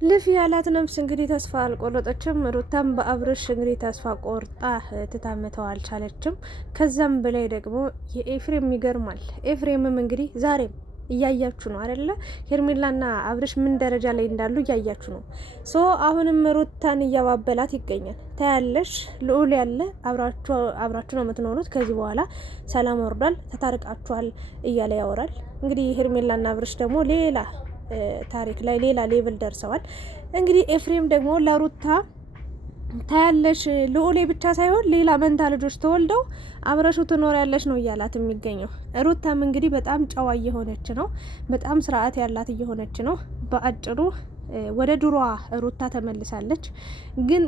ልፊ ያላት ነፍስ እንግዲህ ተስፋ አልቆረጠችም። ሩታም በአብርሽ እንግዲህ ተስፋ ቆርጣ ትታመተው አልቻለችም። ከዛም በላይ ደግሞ የኤፍሬም ይገርማል። ኤፍሬምም እንግዲህ ዛሬም እያያችሁ ነው አይደለ? ሄርሜላና አብርሽ ምን ደረጃ ላይ እንዳሉ እያያችሁ ነው። አሁንም ሩታን እያባበላት ይገኛል። ታያለሽ፣ ልዑል ያለ አብራችሁ ነው የምትኖሩት። ከዚህ በኋላ ሰላም ወርዷል፣ ተታርቃችኋል እያለ ያወራል። እንግዲህ ሄርሜላና አብርሽ ደግሞ ሌላ ታሪክ ላይ ሌላ ሌቭል ደርሰዋል። እንግዲህ ኤፍሬም ደግሞ ለሩታ ታያለሽ ልዑሌ ብቻ ሳይሆን ሌላ መንታ ልጆች ተወልደው አብረሹ ትኖሪያለሽ ነው እያላት የሚገኘው። ሩታም እንግዲህ በጣም ጨዋ እየሆነች ነው፣ በጣም ስርዓት ያላት እየሆነች ነው። በአጭሩ ወደ ድሮዋ ሩታ ተመልሳለች። ግን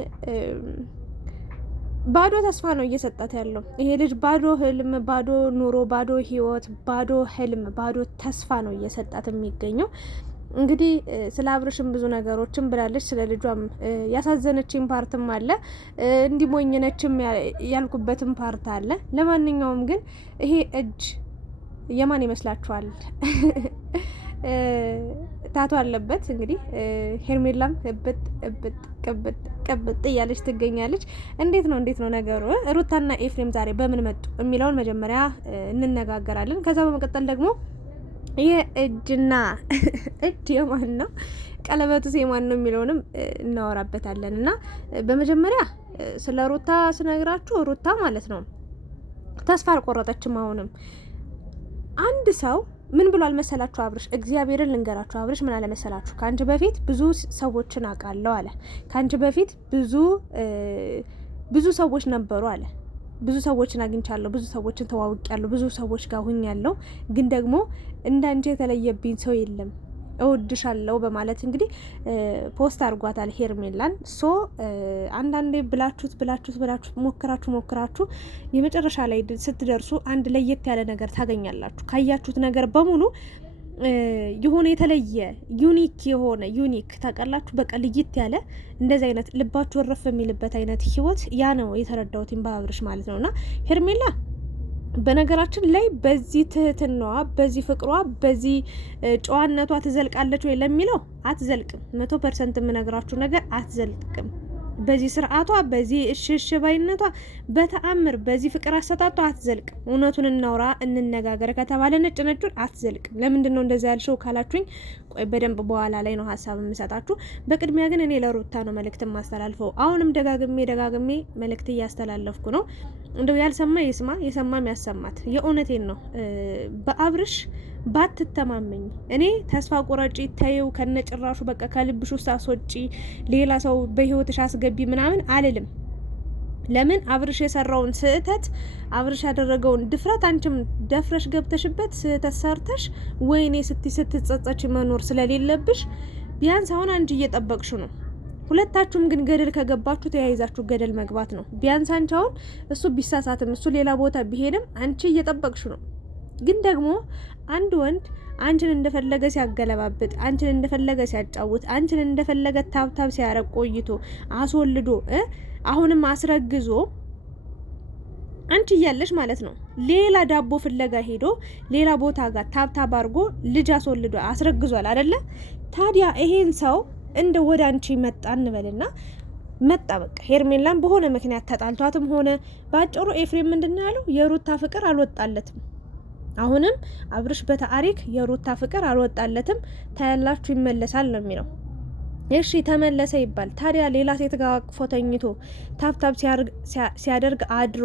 ባዶ ተስፋ ነው እየሰጣት ያለው ይሄ ልጅ። ባዶ ህልም፣ ባዶ ኑሮ፣ ባዶ ህይወት፣ ባዶ ህልም፣ ባዶ ተስፋ ነው እየሰጣት የሚገኘው። እንግዲህ ስለ አብርሽም ብዙ ነገሮችን ብላለች። ስለ ልጇም ያሳዘነችኝ ፓርትም አለ፣ እንዲሞኝነችም ያልኩበትም ፓርት አለ። ለማንኛውም ግን ይሄ እጅ የማን ይመስላችኋል? ታቶ አለበት። እንግዲህ ሄርሜላም እብጥ እብጥ ቅብጥ ቅብጥ እያለች ትገኛለች። እንዴት ነው ነገሩ? ሩታና ኤፍሬም ዛሬ በምን መጡ የሚለውን መጀመሪያ እንነጋገራለን። ከዛ በመቀጠል ደግሞ የእጅና እጅ የማን ነው፣ ቀለበቱስ የማን ነው የሚለውንም እናወራበታለን። እና በመጀመሪያ ስለ ሩታ ስነግራችሁ ሩታ ማለት ነው ተስፋ አልቆረጠችም። አሁንም አንድ ሰው ምን ብሏል መሰላችሁ? አብርሽ እግዚአብሔርን ልንገራችሁ፣ አብርሽ ምን አለ መሰላችሁ? ከአንቺ በፊት ብዙ ሰዎችን አውቃለሁ አለ። ከአንቺ በፊት ብዙ ሰዎች ነበሩ አለ። ብዙ ሰዎችን አግኝቻለሁ፣ ብዙ ሰዎችን ተዋውቂያለሁ፣ ብዙ ሰዎች ጋር ሁኛለሁ፣ ግን ደግሞ እንዳንቺ የተለየብኝ ሰው የለም፣ እወድሻለሁ በማለት እንግዲህ ፖስት አድርጓታል ሄርሜላን። አንዳንዴ ብላችሁት ሞክራችሁ የመጨረሻ ላይ ስትደርሱ አንድ ለየት ያለ ነገር ታገኛላችሁ። ካያችሁት ነገር በሙሉ የሆነ የተለየ ዩኒክ ታውቃላችሁ። በቃ ልይት ያለ እንደዚህ አይነት ልባችሁ ወረፍ የሚልበት አይነት ህይወት ያ ነው የተረዳሁት በአብርሽ ማለት ነውና ሄርሜላ በነገራችን ላይ በዚህ ትህትናዋ፣ በዚህ ፍቅሯ፣ በዚህ ጨዋነቷ ትዘልቃለች ወይ ለሚለው አትዘልቅም። 100% የምነግራችሁ ነገር አትዘልቅም። በዚህ ስርዓቷ፣ በዚህ እሽሽ ባይነቷ በተአምር በዚህ ፍቅር አሰጣጧ አትዘልቅም። እውነቱን እናውራ እንነጋገር ከተባለ ነጭ ነጩን አትዘልቅም። ለምንድን ነው እንደዛ ያልሽው ካላችሁኝ፣ ቆይ በደንብ በኋላ ላይ ነው ሀሳብ የምሰጣችሁ። በቅድሚያ ግን እኔ ለሩታ ነው መልእክት የማስተላልፈው። አሁንም ደጋግሜ መልእክት እያስተላለፍኩ ነው። እንደው ያልሰማ ይስማ፣ የሰማም ያሰማት። የእውነቴን ነው። በአብርሽ ባትተማመኝ እኔ ተስፋ ቁረጪ፣ ተይው ከነጭራሹ በቃ ከልብሽ ውስጥ አስወጪ፣ ሌላ ሰው በህይወትሽ አስገቢ ምናምን አልልም። ለምን አብርሽ የሰራውን ስህተት፣ አብርሽ ያደረገውን ድፍረት አንቺም ደፍረሽ ገብተሽበት ስህተት ሰርተሽ ወይኔ ስትጸጸች መኖር ስለሌለብሽ ቢያንስ አሁን አንቺ እየጠበቅሽ ነው። ሁለታችሁም ግን ገደል ከገባችሁ ተያይዛችሁ ገደል መግባት ነው። ቢያንስ አንቺ አሁን እሱ ቢሳሳትም እሱ ሌላ ቦታ ቢሄድም አንቺ እየጠበቅሽ ነው። ግን ደግሞ አንድ ወንድ አንቺን እንደፈለገ ሲያገለባብጥ፣ አንቺን እንደፈለገ ሲያጫውት፣ አንቺን እንደፈለገ ታብታብ ሲያረግ ቆይቶ አስወልዶ አሁንም አስረግዞ አንቺ እያለሽ ማለት ነው ሌላ ዳቦ ፍለጋ ሄዶ ሌላ ቦታ ጋር ታብታብ አድርጎ ልጅ አስወልዶ አስረግዟል አይደለ? ታዲያ ይሄን ሰው እንደ ወደ አንቺ መጣ እንበልና መጣ በቃ ሄርሜላን በሆነ ምክንያት ተጣልቷትም ሆነ ባጭሩ ኤፍሬም ምንድነው ያለው? የሩታ ፍቅር አልወጣለትም። አሁንም አብርሽ በታሪክ የሩታ ፍቅር አልወጣለትም፣ ታያላችሁ ይመለሳል ነው የሚለው። እሺ ተመለሰ ይባል። ታዲያ ሌላ ሴት ጋር አቅፎ ተኝቶ ታብታብ ሲያደርግ አድሮ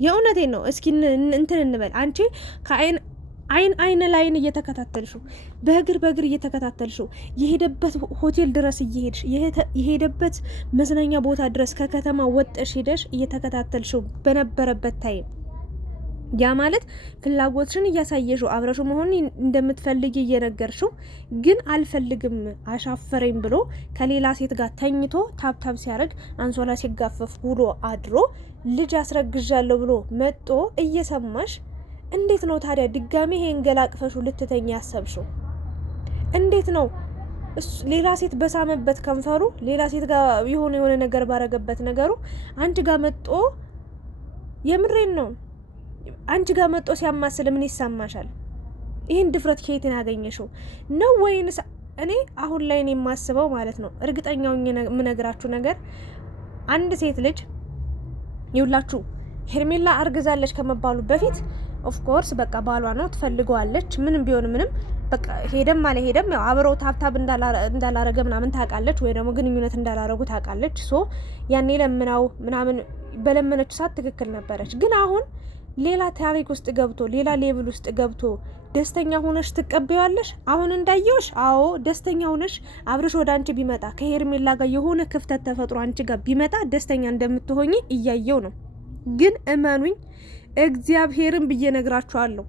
የእውነቴን ነው። እስኪ እንትን እንበል። አንቺ አይን ላይን እየተከታተልሽው፣ በእግር እየተከታተልሽው፣ የሄደበት ሆቴል ድረስ እየሄድሽ፣ የሄደበት መዝናኛ ቦታ ድረስ ከከተማ ወጥሽ ሄደሽ እየተከታተልሽው በነበረበት ታይም ያ ማለት ፍላጎትሽን እያሳየሽው አብረሹ መሆን እንደምትፈልጊ እየነገርሽው፣ ግን አልፈልግም አሻፈረኝ ብሎ ከሌላ ሴት ጋር ተኝቶ ታብታብ ሲያደርግ አንሶላ ሲጋፈፍ ውሎ አድሮ ልጅ አስረግዣለሁ ብሎ መጦ እየሰማሽ እንዴት ነው ታዲያ ድጋሚ ይሄን ገላቅፈሹ ልትተኛ ያሰብሽው? እንዴት ነው ሌላ ሴት በሳመበት ከንፈሩ ሌላ ሴት ጋር የሆነ ነገር ባረገበት ነገሩ አንቺ ጋር መጦ የምሬን ነው አንቺ ጋር መጦ ሲያማስል ምን ይሰማሻል? ይሄን ድፍረት ከየት ያገኘሽው ነው? ወይንስ እኔ አሁን ላይ እኔ የማስበው ማለት ነው እርግጠኛው የምነግራችሁ ነገር አንድ ሴት ልጅ ይውላችሁ ሄርሜላ አርግዛለች ከመባሉ በፊት ኦፍኮርስ በቃ ባሏ ነው ትፈልገዋለች። ምንም ቢሆን ምንም በቃ ሄደም አለ ሄደም ያው አብረው ታብታብ እንዳላረገ ምናምን ታውቃለች፣ ወይ ደግሞ ግንኙነት እንዳላረጉ ታውቃለች። ሶ ያኔ ለምናው ምናምን በለመነች ሰዓት ትክክል ነበረች። ግን አሁን ሌላ ታሪክ ውስጥ ገብቶ ሌላ ሌቭል ውስጥ ገብቶ ደስተኛ ሆነሽ ትቀበያለሽ? አሁን እንዳየውሽ አዎ ደስተኛ ሆነሽ አብርሽ ወደ አንቺ ቢመጣ ከሄርሜላ ጋር የሆነ ክፍተት ተፈጥሮ አንቺ ጋር ቢመጣ ደስተኛ እንደምትሆኚ እያየው ነው። ግን እመኑኝ እግዚአብሔርን ብዬ ነግራችኋለሁ፣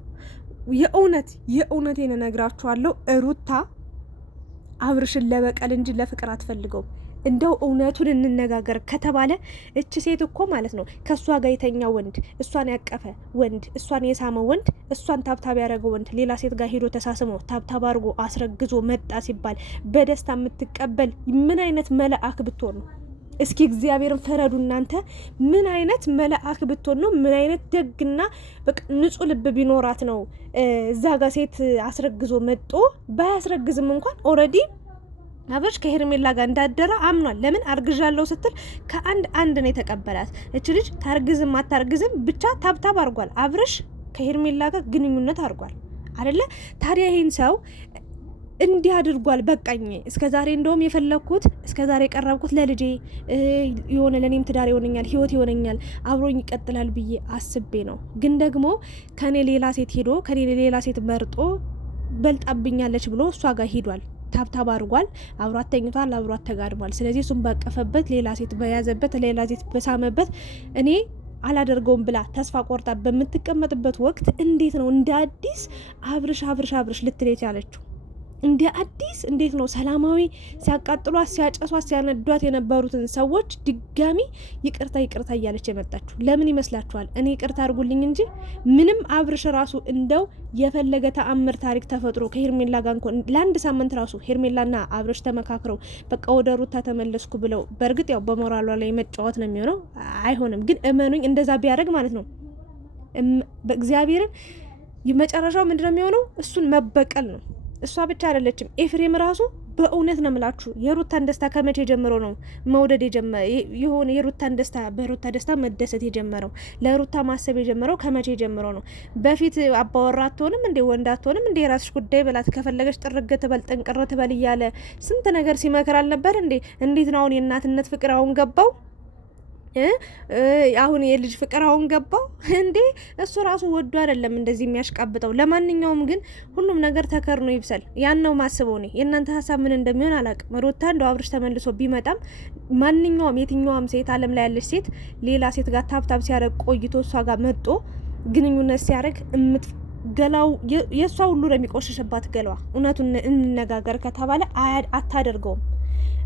የእውነቴን ነግራችኋለሁ። ሩታ አብርሽን ለበቀል እንጂ ለፍቅር አትፈልገውም። እንደው እውነቱን እንነጋገር ከተባለ እች ሴት እኮ ማለት ነው ከእሷ ጋር የተኛ ወንድ፣ እሷን ያቀፈ ወንድ፣ እሷን የሳመ ወንድ፣ እሷን ታብታብ ያደረገ ወንድ ሌላ ሴት ጋር ሄዶ ተሳስሞ ታብታብ አድርጎ አስረግዞ መጣ ሲባል በደስታ የምትቀበል ምን አይነት መልአክ ብትሆን ነው? እስኪ እግዚአብሔርን ፈረዱ እናንተ። ምን አይነት መልአክ ብትሆን ነው? ምን አይነት ደግና በቃ ንጹህ ልብ ቢኖራት ነው እዛ ጋር ሴት አስረግዞ መጦ? ባያስረግዝም እንኳን ኦልሬዲ አብርሽ ከሄርሜላ ጋር እንዳደረ አምኗል። ለምን አርግዣለሁ ስትል ከአንድ ነው የተቀበላት። እች ልጅ ታርግዝም አታርግዝም ብቻ ታብታብ አርጓል። አብርሽ ከሄርሜላ ጋር ግንኙነት አርጓል አይደለ? ታዲያ ይሄን ሰው እንዲህ አድርጓል። በቃኝ እስከዛሬ እንደውም የፈለኩት እስከዛሬ የቀረብኩት ለልጄ የሆነ ለኔም ትዳር ይሆነኛል፣ ህይወት ይሆነኛል፣ አብሮኝ ይቀጥላል ብዬ አስቤ ነው። ግን ደግሞ ከኔ ሌላ ሴት ሄዶ ከኔ ሌላ ሴት መርጦ በልጣብኛለች ብሎ እሷ ጋር ሂዷል። ታብታብ አድርጓል። አብሯት ተኝቷል፣ አብሯት ተጋድሟል። ስለዚህ እሱም ባቀፈበት ሌላ ሴት በያዘበት ሌላ ሴት በሳመበት እኔ አላደርገውም ብላ ተስፋ ቆርጣ በምትቀመጥበት ወቅት እንዴት ነው እንደ አዲስ አብርሽ ልትሌት ያለችው? እንደ አዲስ እንዴት ነው ሰላማዊ ሲያቃጥሏት ሲያጨሷት ሲያነዷት የነበሩትን ሰዎች ድጋሚ ይቅርታ እያለች የመጣችሁ ለምን ይመስላችኋል? እኔ ይቅርታ አድርጉልኝ እንጂ ምንም አብርሽ ራሱ እንደው የፈለገ ተአምር ታሪክ ተፈጥሮ ከሄርሜላ ጋር እንኳን ለአንድ ሳምንት ራሱ ሄርሜላና አብርሽ ተመካክረው በቃ ወደ ሩታ ተመለስኩ ብለው በእርግጥ ያው በሞራሏ ላይ መጫወት ነው የሚሆነው፣ አይሆንም። ግን እመኑኝ እንደዛ ቢያደርግ ማለት ነው በእግዚአብሔርን መጨረሻው ምንድነው የሚሆነው? እሱን መበቀል ነው። እሷ ብቻ አይደለችም፣ ኤፍሬም ራሱ በእውነት ነው የምላችሁ የሩታን ደስታ ከመቼ ጀምሮ ነው መውደድ የሆነ የሩታን ደስታ በሩታ ደስታ መደሰት የጀመረው ለሩታ ማሰብ የጀመረው ከመቼ ጀምሮ ነው? በፊት አባወራ አትሆንም እንዴ ወንድ አትሆንም እንዴ የራስሽ ጉዳይ ብላት ከፈለገች ጥርግ ትበል ጥንቅር ትበል እያለ ስንት ነገር ሲመክር አልነበር እንዴ? እንዴት ነው አሁን የእናትነት ፍቅር አሁን ገባው? አሁን የልጅ ፍቅር አሁን ገባው እንዴ? እሱ ራሱ ወዶ አይደለም እንደዚህ የሚያሽቃብጠው። ለማንኛውም ግን ሁሉም ነገር ተከርኖ ይብሰል። ያን ነው ማስበው ነው። የእናንተ ሀሳብ ምን እንደሚሆን አላውቅም። ሩታ እንደው አብርሽ ተመልሶ ቢመጣም ማንኛውም የትኛውም ሴት ዓለም ላይ ያለች ሴት ሌላ ሴት ጋር ታብታብ ሲያደርግ ቆይቶ እሷ ጋር መጦ ግንኙነት ሲያደርግ ገላው የእሷ ሁሉ ነው የሚቆሸሽባት ገላዋ። እውነቱን እንነጋገር ከተባለ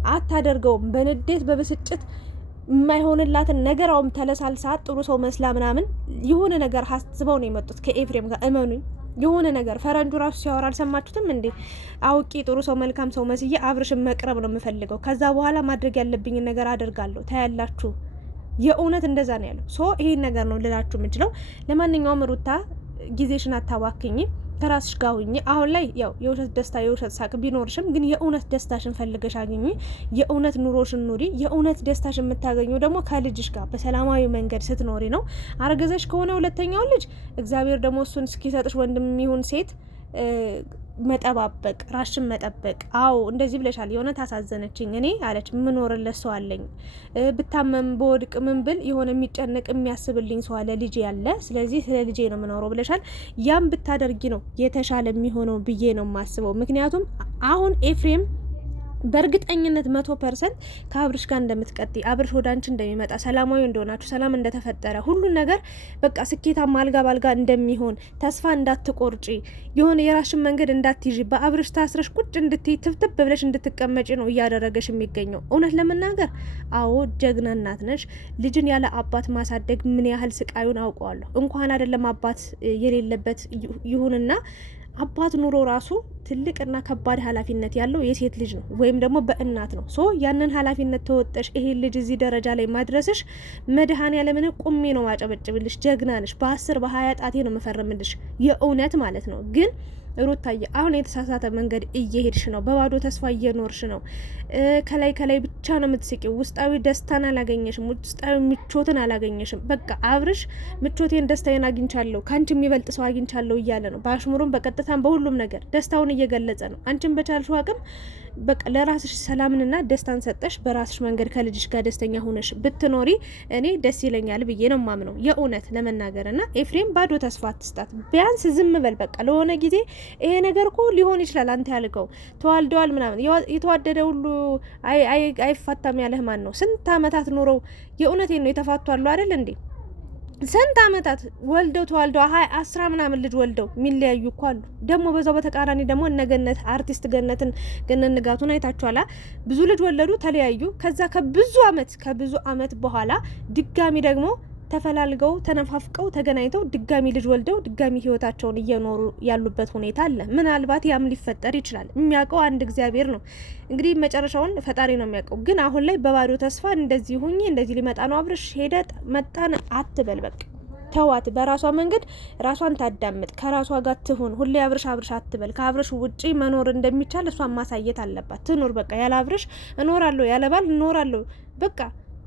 አታደርገውም። በንዴት በብስጭት የማይሆንላትን ነገር አሁን ተለሳልሳ ጥሩ ሰው መስላ ምናምን የሆነ ነገር ሀስበው ነው የመጡት ከኤፍሬም ጋር። እመኑኝ የሆነ ነገር ፈረንጁ ራሱ ሲያወራ አልሰማችሁትም እንዴ? አውቂ ጥሩ ሰው መልካም ሰው መስዬ አብርሽን መቅረብ ነው የምፈልገው፣ ከዛ በኋላ ማድረግ ያለብኝን ነገር አደርጋለሁ፣ ታያላችሁ። የእውነት እንደዛ ነው ያለው። ሶ ይሄን ነገር ነው ልላችሁ የምችለው። ለማንኛውም ሩታ ጊዜሽን አታባክኝ፣ ከራስሽ ጋር ሁኚ። አሁን ላይ ያው የውሸት ደስታ የውሸት ሳቅ ቢኖርሽም ግን የእውነት ደስታሽን ፈልገሽ አግኚ። የእውነት ኑሮሽን ኑሪ። የእውነት ደስታሽን የምታገኘው ደግሞ ከልጅሽ ጋር በሰላማዊ መንገድ ስትኖሪ ነው። አረገዘሽ ከሆነ ሁለተኛው ልጅ እግዚአብሔር ደግሞ እሱን እስኪሰጥሽ ወንድም ይሁን ሴት መጠባበቅ፣ ራሽን መጠበቅ። አዎ እንደዚህ ብለሻል። የእውነት አሳዘነችኝ እኔ አለች። ምኖርለት ሰው አለኝ፣ ብታመም በወድቅ ምን ብል የሆነ የሚጨነቅ የሚያስብልኝ ሰው አለ፣ ልጄ ያለ፣ ስለዚህ ስለ ልጄ ነው ምኖረው ብለሻል። ያም ብታደርጊ ነው የተሻለ የሚሆነው ብዬ ነው የማስበው። ምክንያቱም አሁን ኤፍሬም በእርግጠኝነት 100% ከአብርሽ ጋር እንደምትቀጥ አብርሽ ወደ አንቺ እንደሚመጣ ሰላማዊ እንደሆናችሁ ሰላም እንደተፈጠረ ሁሉን ነገር በቃ ስኬታማ አልጋ ባልጋ እንደሚሆን ተስፋ እንዳትቆርጪ የሆነ የራሽን መንገድ እንዳትይዢ በአብርሽ ታስረሽ ቁጭ እንድትይ ትብትብ ብለሽ እንድትቀመጪ ነው እያደረገሽ የሚገኘው። እውነት ለመናገር አዎ ጀግና እናት ነሽ። ልጅን ያለ አባት ማሳደግ ምን ያህል ስቃዩን አውቀዋለሁ። እንኳን አይደለም አባት የሌለበት ይሁንና አባት ኑሮ ራሱ ትልቅና ከባድ ኃላፊነት ያለው የሴት ልጅ ነው ወይም ደግሞ በእናት ነው። ሶ ያንን ኃላፊነት ተወጠሽ ይሄን ልጅ እዚህ ደረጃ ላይ ማድረስሽ መድኃኔዓለምን ቁሜ ነው ማጨበጭብልሽ። ጀግና ነሽ። በ10 በ20 ጣቴ ነው መፈረምልሽ የእውነት ማለት ነው። ግን ሩታዬ አሁን የተሳሳተ መንገድ እየሄድሽ ነው። በባዶ ተስፋ እየኖርሽ ነው። ከላይ ብቻ ነው የምትስቂው። ውስጣዊ ደስታን አላገኘሽም። ውስጣዊ ምቾትን አላገኘሽም። በቃ አብርሽ ምቾቴን ደስታዬን አግኝቻለሁ፣ ከአንቺ የሚበልጥ ሰው አግኝቻለሁ እያለ ነው። በአሽሙሩም በቀጥታም በሁሉም ነገር ደስታውን እየገለጸ ነው። አንቺን በቻልሽው አቅም በቃ ለራስሽ ሰላምንና ደስታን ሰጠሽ በራስሽ መንገድ ከልጅሽ ጋር ደስተኛ ሆነሽ ብትኖሪ እኔ ደስ ይለኛል ብዬ ነው ማምነው የእውነት ለመናገር እና ኤፍሬም ባዶ ተስፋ አትስጣት። ቢያንስ ዝም በል በቃ ለሆነ ጊዜ ይሄ ነገር እኮ ሊሆን ይችላል። አንተ ያልከው ተዋልደዋል ምናምን የተዋደደ ሁሉ አይፋታም ያለህ ማን ነው? ስንት አመታት ኖረው የእውነቴን ነው የተፋቱ አሉ አይደል እንዴ? ስንት አመታት ወልደው ተዋልደው 10 ምናምን ልጅ ወልደው የሚለያዩ እኮ አሉ። ደግሞ በዛው በተቃራኒ ደግሞ እነገነት አርቲስት ገነት ንጋቱን አይታችኋላ። ብዙ ልጅ ወለዱ፣ ተለያዩ። ከዛ ከብዙ አመት በኋላ ድጋሚ ደግሞ ተፈላልገው ተነፋፍቀው ተገናኝተው ድጋሚ ልጅ ወልደው ድጋሚ ህይወታቸውን እየኖሩ ያሉበት ሁኔታ አለ። ምናልባት ያም ሊፈጠር ይችላል። የሚያውቀው አንድ እግዚአብሔር ነው። እንግዲህ መጨረሻውን ፈጣሪ ነው የሚያውቀው። ግን አሁን ላይ በባዶ ተስፋ እንደዚህ ሁኚ እንደዚህ ሊመጣ ነው አብርሽ ሄደ መጣን አትበል። በቃ ተዋት፣ በራሷ መንገድ ራሷን ታዳምጥ፣ ከራሷ ጋር ትሁን። ሁሌ አብርሽ አትበል። ከአብርሽ ውጪ መኖር እንደሚቻል እሷን ማሳየት አለባት። ትኑር በቃ ያለ አብርሽ እኖራለሁ፣ ያለ ባል እኖራለሁ፣ በቃ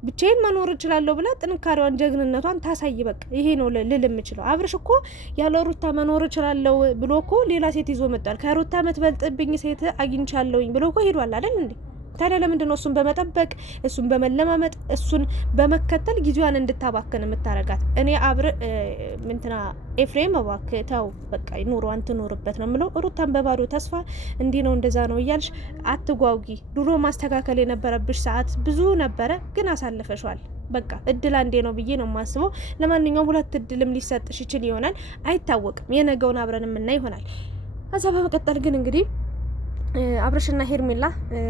ብቻዬን መኖር እችላለሁ ብላ ጥንካሬዋን ጀግንነቷን ታሳይ። በቃ ይሄ ነው ልል የምችለው። አብርሽ እኮ ያለ ሩታ መኖር እችላለሁ ብሎ እኮ ሌላ ሴት ይዞ መጣል። ከሩታ የምትበልጥብኝ ሴት አግኝቻለሁኝ ብሎ እኮ ሄዷል አይደል እንዴ? ታዲያ ለምንድን ነው እሱን በመጠበቅ እሱን በመለማመጥ እሱን በመከተል ጊዜዋን እንድታባክን የምታረጋት? እኔ ምንትና ኤፍሬም እባክህ ተው በቃ ኑሮዋን ትኖርበት ነው የምለው። ሩታን በባዶ ተስፋ እንዲህ ነው እንደዛ ነው እያልሽ አትጓጉ። ድሮ ማስተካከል የነበረብሽ ሰዓት ብዙ ነበረ፣ ግን አሳልፈሻል። በቃ እድል አንዴ ነው ብዬ ነው የማስበው። ለማንኛውም 2 እድልም ሊሰጥሽ ይችል ይሆናል፣ አይታወቅም። የነገውን አብረን የምናይ ይሆናል። ከዛ በመቀጠል ግን እንግዲህ አብርሽና ሄርሜላ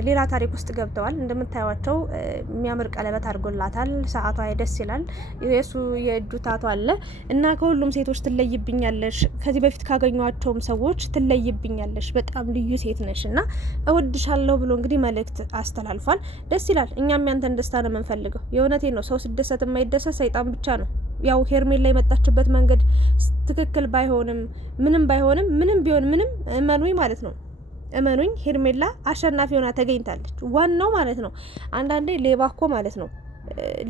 ሌላ ታሪክ ውስጥ ገብተዋል። እንደምታዩቸው የሚያምር ቀለበት አድርጎላታል። ሰዓቷ ደስ ይላል። የሱ የእጁ ታቷ አለ እና ከሁሉም ሴቶች ትለይብኛለሽ፣ ከዚህ በፊት ካገኟቸውም ሰዎች ትለይብኛለሽ፣ በጣም ልዩ ሴት ነሽ እና እወድሻለሁ ብሎ እንግዲህ መልእክት አስተላልፏል። ደስ ይላል። እኛም ያንተን ደስታ ነው የምንፈልገው። የእውነቴ ነው። ሰው ሲደሰት የማይደሰት ሰይጣን ብቻ ነው። ያው ሄርሜላ የመጣችበት መንገድ ትክክል ባይሆንም ምንም ቢሆን ምንም እመኑኝ ማለት ነው እመኑኝ ሄርሜላ አሸናፊ ሆና ተገኝታለች። ዋናው ማለት ነው አንዳንዴ ሌባ እኮ ማለት ነው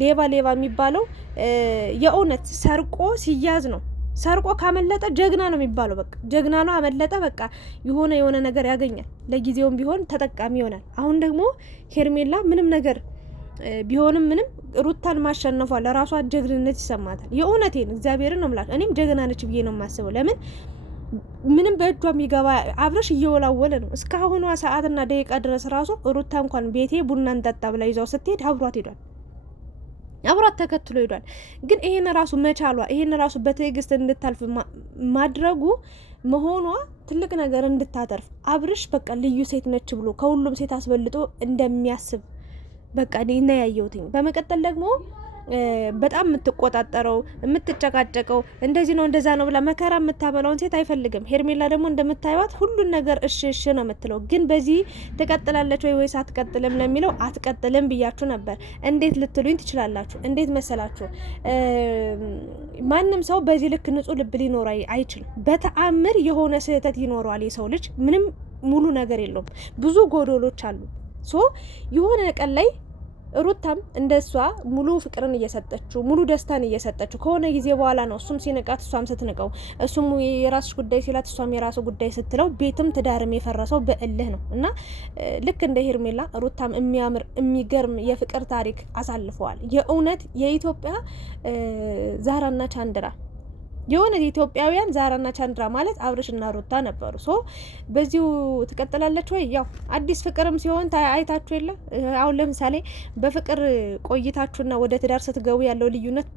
ሌባ የሚባለው የእውነት ሰርቆ ሲያዝ ነው። ሰርቆ ካመለጠ ጀግና ነው የሚባለው። በቃ ጀግና ነው፣ አመለጠ፣ በቃ የሆነ ነገር ያገኛል። ለጊዜውም ቢሆን ተጠቃሚ ይሆናል። አሁን ደግሞ ሄርሜላ ምንም ነገር ቢሆንም ምንም ሩታን ማሸነፏ ለራሷ ጀግንነት ይሰማታል። የእውነቴን እግዚአብሔርን ነው የምላችሁ። እኔም ጀግና ነች ብዬ ነው የማስበው። ለምን ምንም በእጇ የሚገባ አብርሽ እየወላወለ ነው እስካሁኗ ሰዓትና ደቂቃ ድረስ። ራሱ ሩታ እንኳን ቤቴ ቡና እንጠጣ ብላ ይዛው ስትሄድ አብሯት ተከትሎ ሄዷል። ግን ይሄን ራሱ መቻሏ፣ ይሄን ራሱ በትዕግስት እንድታልፍ ማድረጉ መሆኗ ትልቅ ነገር እንድታተርፍ አብርሽ በቃ ልዩ ሴት ነች ብሎ ከሁሉም ሴት አስበልጦ እንደሚያስብ በቃ እኔ ያየሁትኝ። በመቀጠል ደግሞ በጣም የምትቆጣጠረው የምትጨቃጨቀው እንደዚህ ነው እንደዛ ነው ብላ መከራ የምታበላውን ሴት አይፈልግም። ሄርሜላ ደግሞ እንደምታዩት ሁሉን ነገር እሺ ነው የምትለው። ግን በዚህ ትቀጥላለች ወይስ አትቀጥልም ለሚለው አትቀጥልም ብያችሁ ነበር። እንዴት ልትሉኝ ትችላላችሁ? እንዴት መሰላችሁ? ማንም ሰው በዚህ ልክ ንጹህ ልብ ሊኖር አይችልም። በተአምር የሆነ ስህተት ይኖረዋል። የሰው ልጅ ምንም ሙሉ ነገር የለውም። ብዙ ጎዶሎች አሉ። የሆነ ቀን ላይ ሩታም እንደሷ ሙሉ ፍቅርን እየሰጠችው ሙሉ ደስታን እየሰጠችው ከሆነ ጊዜ በኋላ ነው እሱም ሲንቃት እሷም ስትንቀው፣ እሱም የራስሽ ጉዳይ ሲላት እሷም የራሱ ጉዳይ ስትለው ቤትም ትዳርም የፈረሰው በእልህ ነው። እና ልክ እንደ ሄርሜላ ሩታም የሚያምር የሚገርም የፍቅር ታሪክ አሳልፈዋል። የእውነት የኢትዮጵያ ዛራና ቻንድራ የሆነ ኢትዮጵያውያን ዛራና ቻንድራ ማለት አብርሽና ሩታ ነበሩ። በዚሁ ትቀጥላለች ወይ? ያው አዲስ ፍቅርም ሲሆን አይታችሁ የለ። አሁን ለምሳሌ በፍቅር ቆይታችሁና ወደ ትዳር ስትገቡ ያለው ልዩነት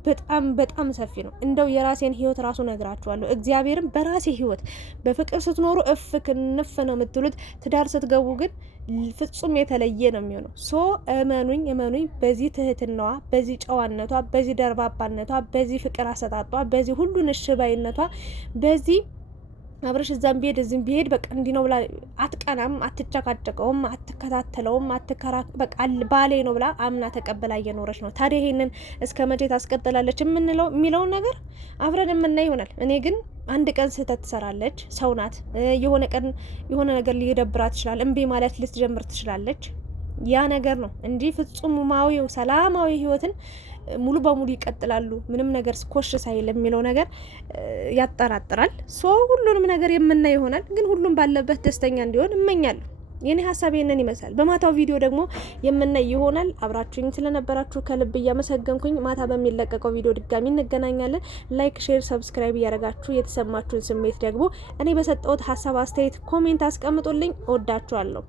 በጣም ሰፊ ነው። እንደው የራሴን ህይወት ራሱ ነግራችኋለሁ። እግዚአብሔርም በራሴ ህይወት በፍቅር ስትኖሩ ክንፍ ነው የምትሉት። ትዳር ስትገቡ ግን ፍጹም የተለየ ነው የሚሆነው። እመኑኝ በዚህ ትህትናዋ፣ በዚህ ጨዋነቷ፣ በዚህ ደርባባነቷ፣ በዚህ ፍቅር አሰጣጧ፣ በዚህ ሁሉን እሽባይነቷ፣ በዚህ አብረሽ እዛም ቢሄድ እዚህም ቢሄድ በቃ እንዲህ ነው ብላ አትቀናም፣ አትጨቃጨቀውም፣ አትከታተለውም፣ በቃ ባሌ ነው ብላ አምና ተቀበላ እየኖረች ነው። ታዲያ ይሄንን እስከ መቼ ታስቀጥላለች የሚለውን ነገር አብረን የምናይ ይሆናል። እኔ ግን አንድ ቀን ስህተት ትሰራለች። ሰው ናት። የሆነ ቀን የሆነ ነገር ሊደብራት ይችላል። እምቢ ማለት ልትጀምር ትችላለች። ያ ነገር ነው እንጂ ፍጹማዊ ሰላማዊ ህይወትን ሙሉ በሙሉ ይቀጥላሉ ምንም ነገር ኮሽ ሳይል የሚለው ነገር ያጠራጥራል። ሁሉንም ነገር የምናይ ይሆናል። ግን ሁሉም ባለበት ደስተኛ እንዲሆን እመኛለሁ። የኔ ሀሳብ ይሄንን ይመስላል። በማታው ቪዲዮ ደግሞ የምናይ ይሆናል። አብራችሁኝ ስለነበራችሁ ከልብ እያመሰገንኩኝ ማታ በሚለቀቀው ቪዲዮ ድጋሚ እንገናኛለን። ላይክ፣ ሼር፣ ሰብስክራይብ እያደረጋችሁ የተሰማችሁን ስሜት ደግሞ እኔ በሰጠሁት ሀሳብ አስተያየት ኮሜንት አስቀምጡልኝ። እወዳችኋለሁ።